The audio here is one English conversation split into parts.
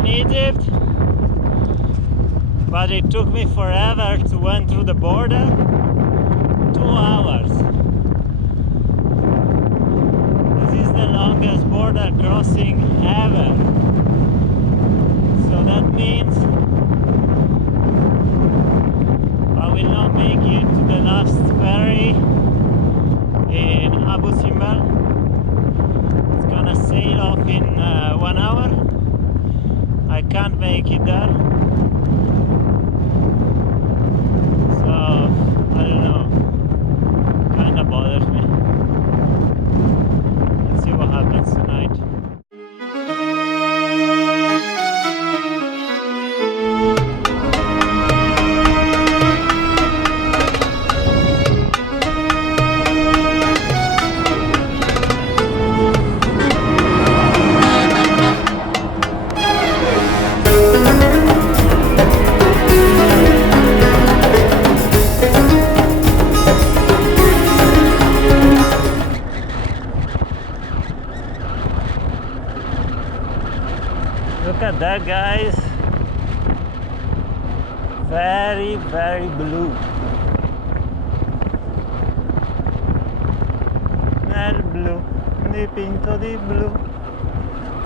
in Egypt, but it took me forever to went through the border. 2 hours. This is the longest border crossing ever. So that means I will not make it to the last ferry in Abu Simbel. It's gonna sail off in 1 hour. I can't make it there. So I don't know. Kinda bothers me. Let's see what happens tonight. Look at that, guys. Very, very blue. Nel blu, dipinto di blu,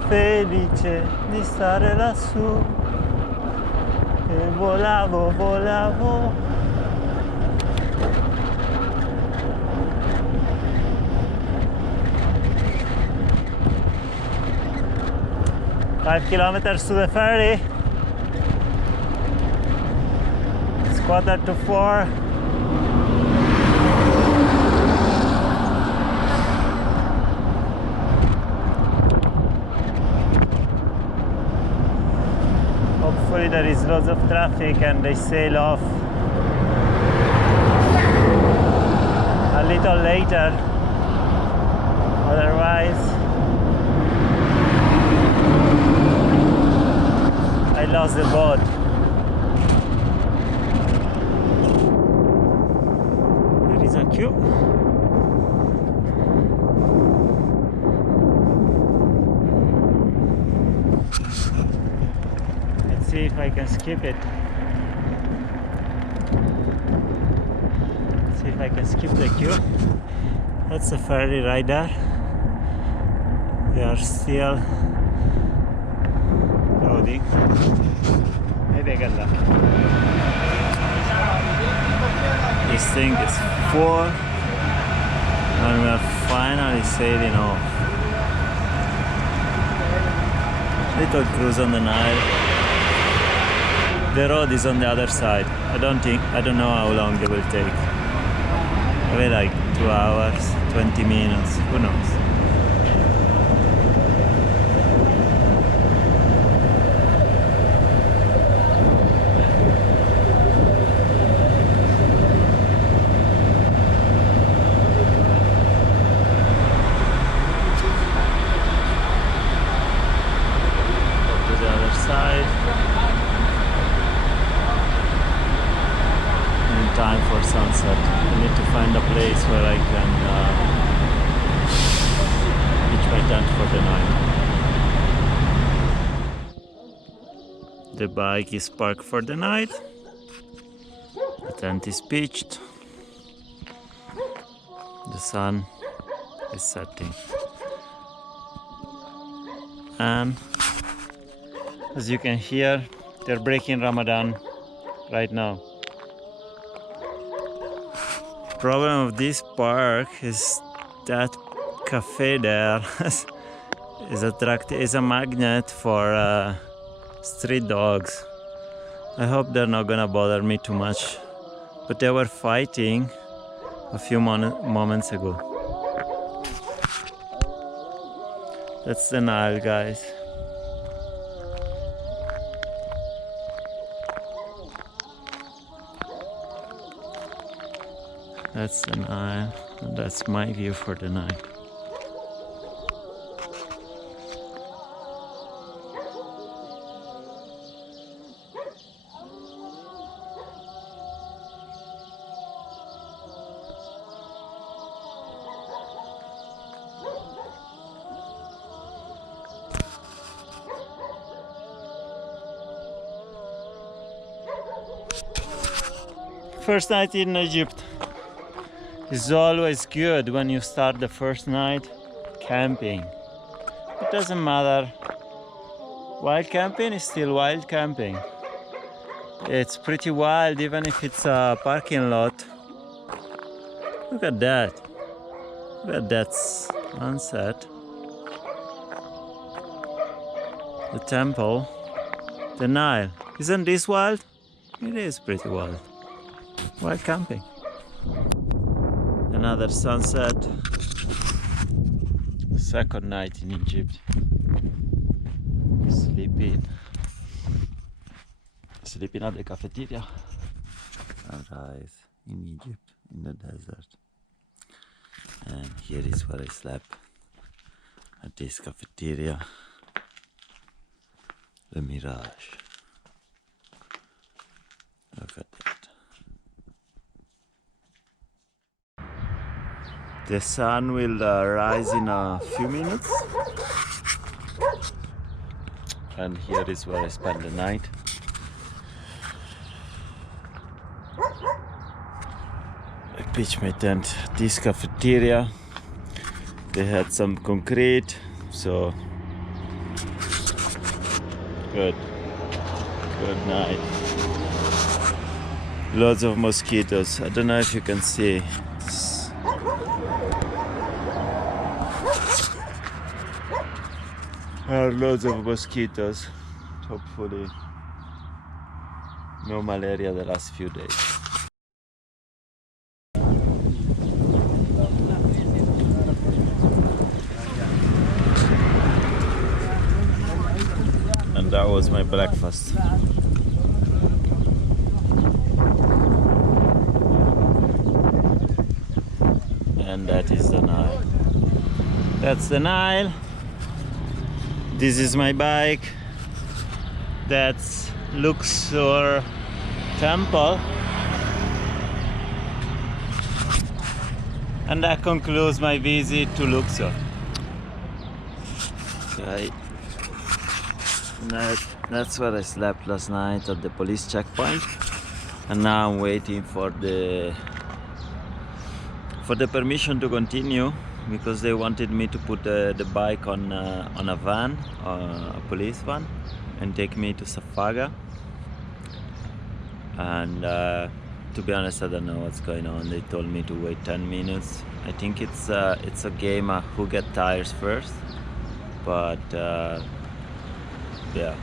felice di stare lassù. E volavo, volavo. 5 kilometers to the ferry. It's 3:45. Hopefully there is lots of traffic and they sail off a little later. Otherwise I lost the boat. There is a queue. Let's see if I can skip it. Let's see if I can skip the queue. That's the ferry right there. They are still loading. Maybe I get lucky. This thing is full and we are finally sailing off. Little cruise on the Nile. The road is on the other side. I don't know how long it will take. Maybe like 2 hours, 20 minutes, who knows. Time for sunset. I need to find a place where I can pitch my tent for the night. The bike is parked for the night. The tent is pitched. The sun is setting. And as you can hear, they're breaking Ramadan right now. Problem of this park is that cafe there is a magnet for street dogs. I hope they're not gonna bother me too much, but they were fighting a few moments ago. That's the Nile, guys. That's the Nile, and that's my view for the night. First night in Egypt is always good when you start the first night camping. It doesn't matter. Wild camping is still wild camping. It's pretty wild even if it's a parking lot. Look at that. Look at that sunset. The temple. The Nile. Isn't this wild? It is pretty wild. Wild camping. Another sunset. Second night in Egypt. Sleeping at the cafeteria. Sunrise in Egypt, in the desert. And here is where I slept, at this cafeteria. The mirage. Look at that. The sun will rise in a few minutes. And here is where I spend the night. I pitched my tent at this cafeteria. They had some concrete, so good night. Lots of mosquitoes. I don't know if you can see. There are loads of mosquitoes. Hopefully no malaria the last few days. And that was my breakfast. And that is the Nile. That's the Nile. This is my bike. That's Luxor temple. And that concludes my visit to Luxor. Okay. That's where I slept last night, at the police checkpoint. And now I'm waiting for the permission to continue, because they wanted me to put the bike on a van, a police van, and take me to Safaga. And to be honest, I don't know what's going on. They told me to wait 10 minutes. I think it's a game of who get tires first, but yeah.